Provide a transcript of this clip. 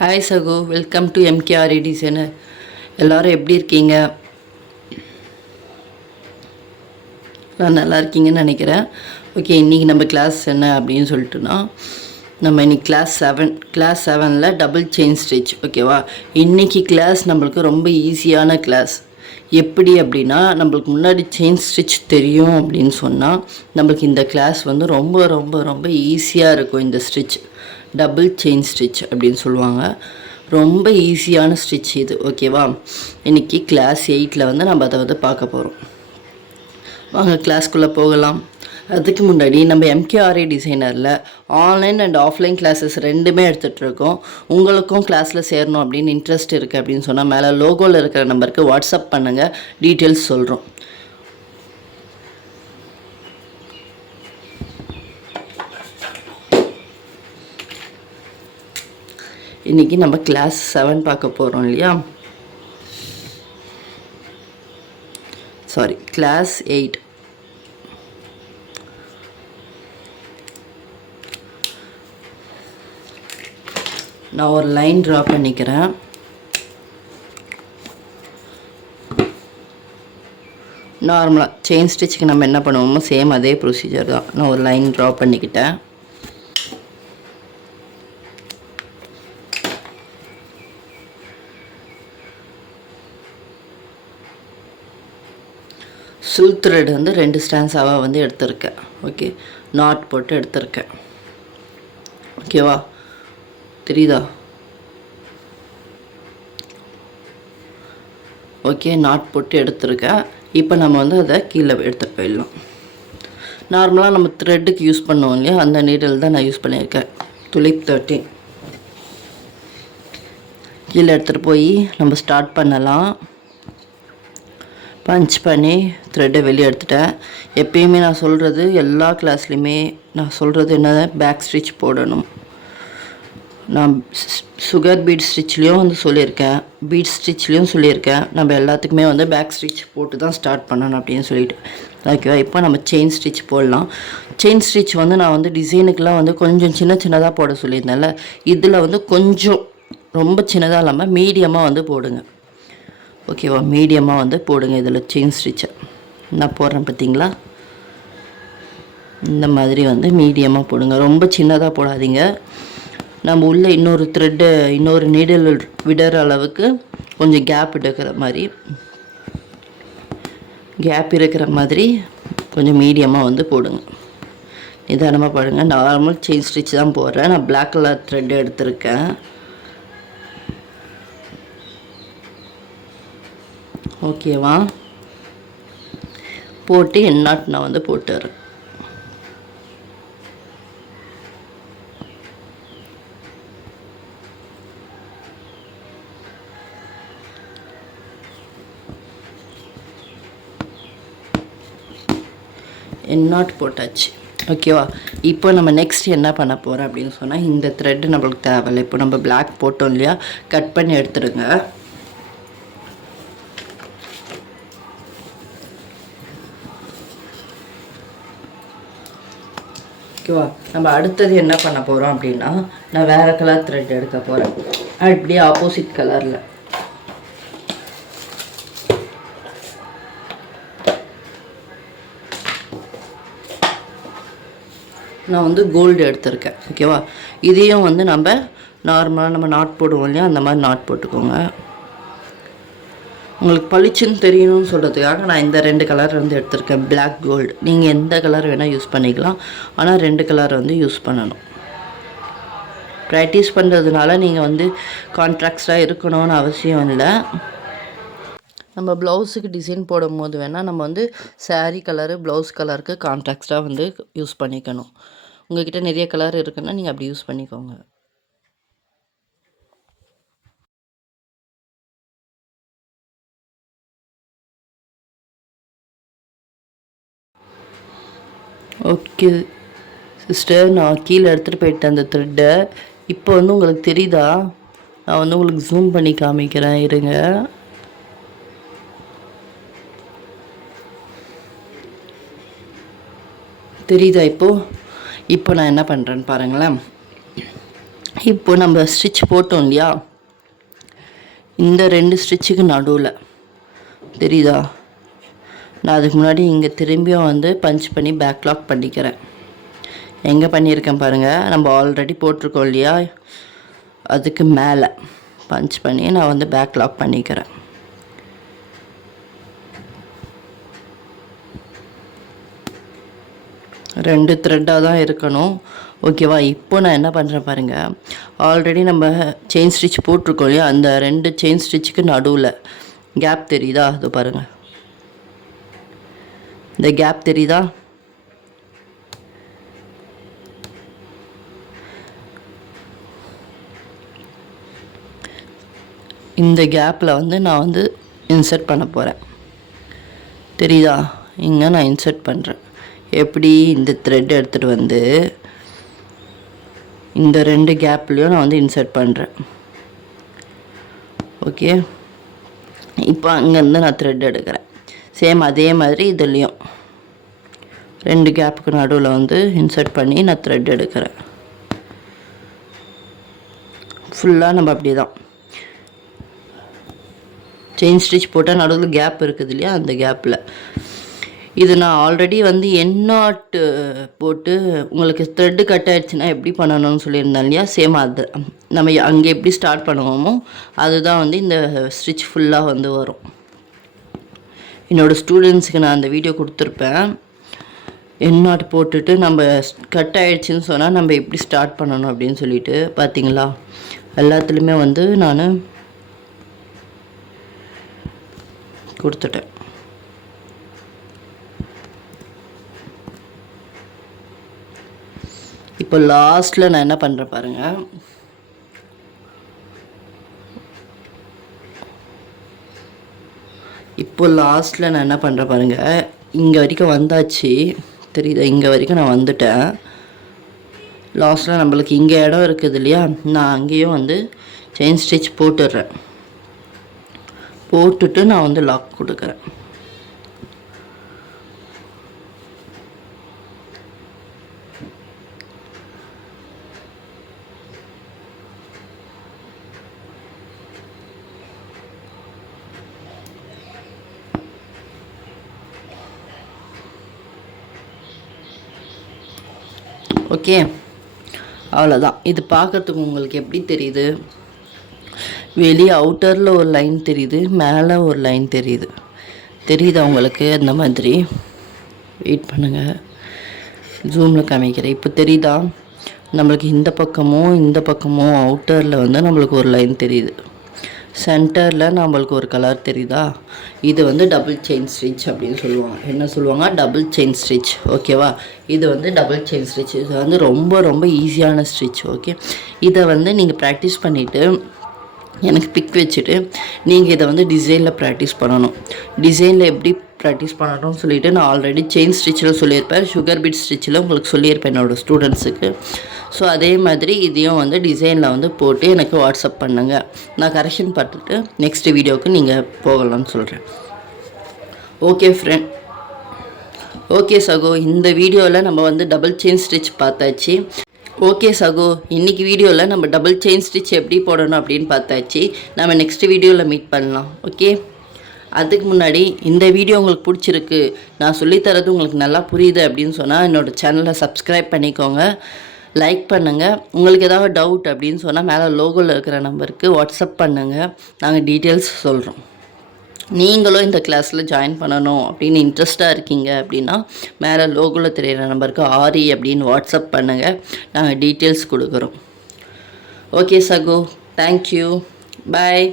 Hi சகோ, welcome to எம்கேஆர்இ designer. எல்லோரும் எப்படி இருக்கீங்க? நான் நல்லா இருக்கீங்கன்னு நினைக்கிறேன். ஓகே, இன்றைக்கி நம்ம கிளாஸ் என்ன அப்படின்னு சொல்லிட்டுனா, நம்ம இன்றைக்கி கிளாஸ் செவனில் டபுள் செயின் ஸ்டிச். ஓகேவா? இன்றைக்கி கிளாஸ் நம்மளுக்கு ரொம்ப ஈஸியான கிளாஸ். எப்படி அப்படின்னா, நம்மளுக்கு முன்னாடி செயின் ஸ்டிச் தெரியும் அப்படின்னு சொன்னால் நம்மளுக்கு இந்த கிளாஸ் வந்து ரொம்ப ரொம்ப ரொம்ப ஈஸியாக இருக்கும். இந்த ஸ்டிச் டபுள் செயின் ஸ்டிச் அப்படின்னு சொல்லுவாங்க. ரொம்ப ஈஸியான ஸ்டிச் இது. ஓகேவா? இன்றைக்கி கிளாஸ் 8 வந்து நம்ம அதை வந்து பார்க்க போகிறோம். வாங்க கிளாஸ்க்குள்ளே போகலாம். அதுக்கு முன்னாடி நம்ம எம்கேஆர்இ டிசைனரில் ஆன்லைன் அண்ட் ஆஃப்லைன் கிளாஸஸ் ரெண்டுமே எடுத்துகிட்ருக்கோம். உங்களுக்கும் கிளாஸில் சேரணும் அப்படின்னு இன்ட்ரெஸ்ட் இருக்குது அப்படின்னு சொன்னால் மேலே லோகோவில் இருக்கிற நம்பருக்கு வாட்ஸ்அப் பண்ணுங்கள், டீட்டெயில்ஸ் சொல்கிறோம். இன்றைக்கி நம்ம கிளாஸ் 7 பார்க்க போகிறோம் இல்லையா? Sorry, class 8. நான் ஒரு லைன் ட்ரா பண்ணிக்கிறேன். நார்மலாக செயின் ஸ்டிச்சுக்கு நம்ம என்ன பண்ணுவோமோ சேம் அதே ப்ரொசீஜர் தான். நான் ஒரு லைன் ட்ரா பண்ணிக்கிட்டேன். சில்க் த்ரெட் வந்து 2 ஸ்டான்ஸாவாக வந்து எடுத்திருக்கேன். ஓகே, நாட் போட்டு எடுத்திருக்கேன். ஓகேவா? தெரியுதா? ஓகே, நாட் போட்டு எடுத்திருக்கேன். இப்போ நம்ம வந்து அதை கீழே எடுத்துகிட்டு போயிடலாம். நார்மலாக நம்ம த்ரெட்டுக்கு யூஸ் பண்ணுவோம் இல்லையா, அந்த நீடில் தான் நான் யூஸ் பண்ணியிருக்கேன். துளிப் 13 கீழே எடுத்துகிட்டு போய் நம்ம ஸ்டார்ட் பண்ணலாம். பஞ்ச் பண்ணி த்ரெட்டை வெளியே எடுத்துட்டேன். எப்பயுமே நான் சொல்கிறது, எல்லா கிளாஸ்லேயுமே நான் சொல்கிறது என்ன, பேக் ஸ்டிச் போடணும். நான் சுகர் பீட் ஸ்டிச்லேயும் வந்து சொல்லியிருக்கேன், பீட் ஸ்டிச்லேயும் சொல்லியிருக்கேன். நம்ம எல்லாத்துக்குமே வந்து பேக் ஸ்டிச் போட்டு தான் ஸ்டார்ட் பண்ணணும் அப்படின்னு சொல்லிட்டு. ஓகேவா? இப்போ நம்ம செயின் ஸ்டிச் போடலாம். செயின் ஸ்டிச் வந்து நான் வந்து டிசைனுக்கெலாம் வந்து கொஞ்சம் சின்னதாக போட சொல்லியிருந்தேன்ல, இதில் வந்து கொஞ்சம் ரொம்ப சின்னதாக இல்லாமல் மீடியமாக வந்து போடுங்க. ஓகேவா? மீடியமாக வந்து போடுங்க. இதில் செயின் ஸ்டிச்சை நான் போடுறேன் பார்த்தீங்களா? இந்த மாதிரி வந்து மீடியமாக போடுங்க, ரொம்ப சின்னதாக போடாதீங்க. நம்ம உள்ளே இன்னொரு நீடில் விடுற அளவுக்கு கொஞ்சம் கேப் இருக்கிற மாதிரி கொஞ்சம் மீடியமாக வந்து போடுங்க. நிதானமாக போடுங்க. நார்மல் செயின் ஸ்டிச் தான் போடுறேன். நான் பிளாக் கலர் த்ரெட் எடுத்திருக்கேன். ஓகேவா? போட்டு எண்ணாட் நான் வந்து போட்டுறேன். எண்ணாட் போட்டாச்சு. ஓகேவா? இப்போ நம்ம நெக்ஸ்ட் என்ன பண்ண போகிறோம் அப்படின்னு சொன்னால், இந்த த்ரெட்டு நம்மளுக்கு தேவையில்லை. இப்போ நம்ம பிளாக் போட்டோம் இல்லையா, கட் பண்ணி எடுத்துடுங்க. ஓகேவா? நம்ம அடுத்தது என்ன பண்ண போகிறோம் அப்படின்னா, நான் வேறு கலர் த்ரெட் எடுக்க போகிறேன். அப்படியே ஆப்போசிட் கலரில் நான் வந்து கோல்டு எடுத்திருக்கேன். ஓகேவா? இதையும் வந்து நம்ம நார்மலாக நம்ம நாட் போடுவோம் இல்லையா, அந்த மாதிரி நாட் போட்டுக்கோங்க. உங்களுக்கு பளிச்சுன்னு தெரியணும்னு சொல்கிறதுக்காக நான் இந்த 2 கலர் வந்து எடுத்திருக்கேன். Black gold. நீங்கள் எந்த கலர் வேணால் யூஸ் பண்ணிக்கலாம், ஆனால் 2 கலர் வந்து யூஸ் பண்ணணும். ப்ராக்டிஸ் பண்ணுறதுனால நீங்கள் வந்து கான்ட்ராக்டாக இருக்கணும்னு அவசியம் இல்லை. நம்ம ப்ளவுஸுக்கு டிசைன் போடும் போது வேணால் நம்ம வந்து சாரீ கலரு ப்ளவுஸ் கலருக்கு கான்ட்ராக்டாக வந்து யூஸ் பண்ணிக்கணும். உங்கள்கிட்ட நிறைய கலர் இருக்குன்னா நீங்கள் அப்படி யூஸ் பண்ணிக்கோங்க. ஓகே சிஸ்டர், நான் கீழே எடுத்துகிட்டு போயிட்டேன் அந்த த்ரெட்டை. இப்போ வந்து உங்களுக்கு தெரியுதா? நான் வந்து உங்களுக்கு ஜூம் பண்ணி காமிக்கிறேன், இருங்க. தெரியுதா? இப்போ நான் என்ன பண்ணுறேன்னு பாருங்களேன். இப்போ நம்ம ஸ்டிச் போட்டோம் இல்லையா, இந்த 2 ஸ்டிச்சுக்கு நடுவில் தெரியுதா, நான் அதுக்கு முன்னாடி இங்கே திரும்பியும் வந்து பஞ்ச் பண்ணி பேக்லாக் பண்ணிக்கிறேன். எங்கே பண்ணியிருக்கேன் பாருங்கள், நம்ம ஆல்ரெடி போட்டிருக்கோம் இல்லையா, அதுக்கு மேலே பஞ்ச் பண்ணி நான் வந்து பேக்லாக் பண்ணிக்கிறேன். ரெண்டு த்ரெட்டாக தான் இருக்கணும், ஓகேவா. இப்போ நான் என்ன பண்ணுறேன் பாருங்கள், ஆல்ரெடி நம்ம செயின் ஸ்டிச் போட்டிருக்கோம் இல்லையா, அந்த 2 செயின் ஸ்டிச்சுக்கு நடுவில் கேப் தெரியுதா, அது பாருங்கள், இந்த கேப் தெரியுதா, இந்த கேப்பில் வந்து நான் வந்து இன்சர்ட் பண்ண போகிறேன். தெரியுதா, இங்கே நான் இன்சர்ட் பண்ணுறேன். எப்படி, இந்த த்ரெட் எடுத்துகிட்டு வந்து இந்த 2 கேப்லேயும் நான் வந்து இன்சர்ட் பண்ணுறேன். ஓகே, இப்போ அங்கேருந்து நான் த்ரெட் எடுக்கிறேன். சேம் அதே மாதிரி இதுலேயும் 2 கேப்புக்கு நடுவில் வந்து இன்சர்ட் பண்ணி நான் த்ரெட் எடுக்கிறேன். ஃபுல்லாக நம்ம அப்படி தான் செயின் ஸ்டிச் போட்டால் நடுவில் கேப் இருக்குது இல்லையா, அந்த கேப்பில் இது நான் ஆல்ரெடி வந்து எண்ணாட்டு போட்டு உங்களுக்கு த்ரெட்டு கட் ஆகிடுச்சுன்னா எப்படி பண்ணணும்னு சொல்லியிருந்தேன் இல்லையா, சேம் அது நம்ம அங்கே எப்படி ஸ்டார்ட் பண்ணுவோமோ அதுதான் வந்து இந்த ஸ்டிச் ஃபுல்லாக வந்து வரும். என்னோடய ஸ்டூடெண்ட்ஸுக்கு நான் அந்த வீடியோ கொடுத்துருப்பேன். எண்ணாட்டு போட்டுட்டு நம்ம கட் ஆகிடுச்சின்னு சொன்னால் நம்ம எப்படி ஸ்டார்ட் பண்ணணும் அப்படின்னு சொல்லிட்டு, பார்த்தீங்களா, எல்லாத்துலேயுமே வந்து நான் கொடுத்துட்டேன். இப்போ லாஸ்ட்டில் நான் என்ன பண்ணுறேன் பாருங்கள், இப்போ லாஸ்ட்டில் நான் என்ன பண்ணுறேன் பாருங்கள், இங்கே வரைக்கும் வந்தாச்சு தெரியுதா, இங்கே வரைக்கும் நான் வந்துட்டேன். லாஸ்ட்டில் நம்மளுக்கு இங்கே இடம் இருக்குது இல்லையா, நான் அங்கேயும் வந்து செயின் ஸ்டிச் போட்டுடுறேன். போட்டுட்டு நான் வந்து லாக் கொடுக்குறேன். ஓகே, அவ்வளோதான். இது பார்க்குறதுக்கு உங்களுக்கு எப்படி தெரியுது, வெளியே அவுட்டரில் ஒரு லைன் தெரியுது, மேலே ஒரு லைன் தெரியுது, தெரியுதா உங்களுக்கு, அந்த மாதிரி. வெயிட் பண்ணுங்கள், ஜூமில் காமிக்கிறேன். இப்போ தெரியுதா, நம்மளுக்கு இந்த பக்கமும் அவுட்டரில் வந்து நம்மளுக்கு ஒரு லைன் தெரியுது, சென்டரில் நம்மளுக்கு ஒரு கலர் தெரியுதா. இது வந்து டபுள் செயின் ஸ்டிச் அப்படின்னு சொல்லுவாங்க. என்ன சொல்லுவாங்க, டபுள் செயின் ஸ்டிச். ஓகேவா, இது வந்து டபுள் செயின் ஸ்டிச். இது வந்து ரொம்ப ரொம்ப ஈஸியான ஸ்டிச். ஓகே, இதை வந்து நீங்கள் ப்ராக்டிஸ் பண்ணிவிட்டு எனக்கு பிக் வச்சுட்டு நீங்கள் இதை வந்து டிசைனில் ப்ராக்டிஸ் பண்ணணும். டிசைனில் எப்படி ப்ராக்டிஸ் பண்ணணும்னு சொல்லிவிட்டு நான் ஆல்ரெடி செயின் ஸ்டிச்சில் சொல்லியிருப்பேன், சுகர் பீட் ஸ்டிச்சில் உங்களுக்கு சொல்லியிருப்பேன் என்னோடய ஸ்டூடெண்ட்ஸுக்கு. ஸோ அதே மாதிரி இதையும் வந்து டிசைனில் வந்து போட்டு எனக்கு வாட்ஸ்அப் பண்ணுங்கள். நான் கரெக்ஷன் பார்த்துட்டு நெக்ஸ்ட் வீடியோவுக்கு நீங்கள் போகலாம்னு சொல்கிறேன். ஓகே ஃப்ரெண்ட், ஓகே சகோ, இந்த வீடியோவில் நம்ம வந்து டபுள் செயின் ஸ்டிச் பார்த்தாச்சு. ஓகே சகோ, இன்றைக்கி வீடியோவில் நம்ம டபுள் செயின் ஸ்டிச் எப்படி போடணும் அப்படின்னு பார்த்தாச்சு. நம்ம நெக்ஸ்ட் வீடியோவில் மீட் பண்ணலாம். ஓகே, அதுக்கு முன்னாடி இந்த வீடியோ உங்களுக்கு பிடிச்சிருக்கு, நான் சொல்லித்தரது உங்களுக்கு நல்லா புரியுது அப்படின்னு சொன்னால் என்னோடய சேனலை சப்ஸ்கிரைப் பண்ணிக்கோங்க, லைக் பண்ணுங்கள். உங்களுக்கு ஏதாவது டவுட் அப்படின்னு சொன்னால் மேலே லோகோவில் இருக்கிற நம்பருக்கு வாட்ஸ்அப் பண்ணுங்கள், நாங்கள் டீட்டெயில்ஸ் சொல்கிறோம். நீங்களும் இந்த கிளாஸில் ஜாயின் பண்ணணும் அப்படின்னு இன்ட்ரெஸ்ட்டாக இருக்கீங்க அப்படின்னா மேலே லோகோவில் தெரியிற நம்பருக்கு ஆரி அப்படின்னு வாட்ஸ்அப் பண்ணுங்கள், நாங்கள் டீட்டெயில்ஸ் கொடுக்குறோம். ஓகே சகோ, தேங்க்யூ, பாய்.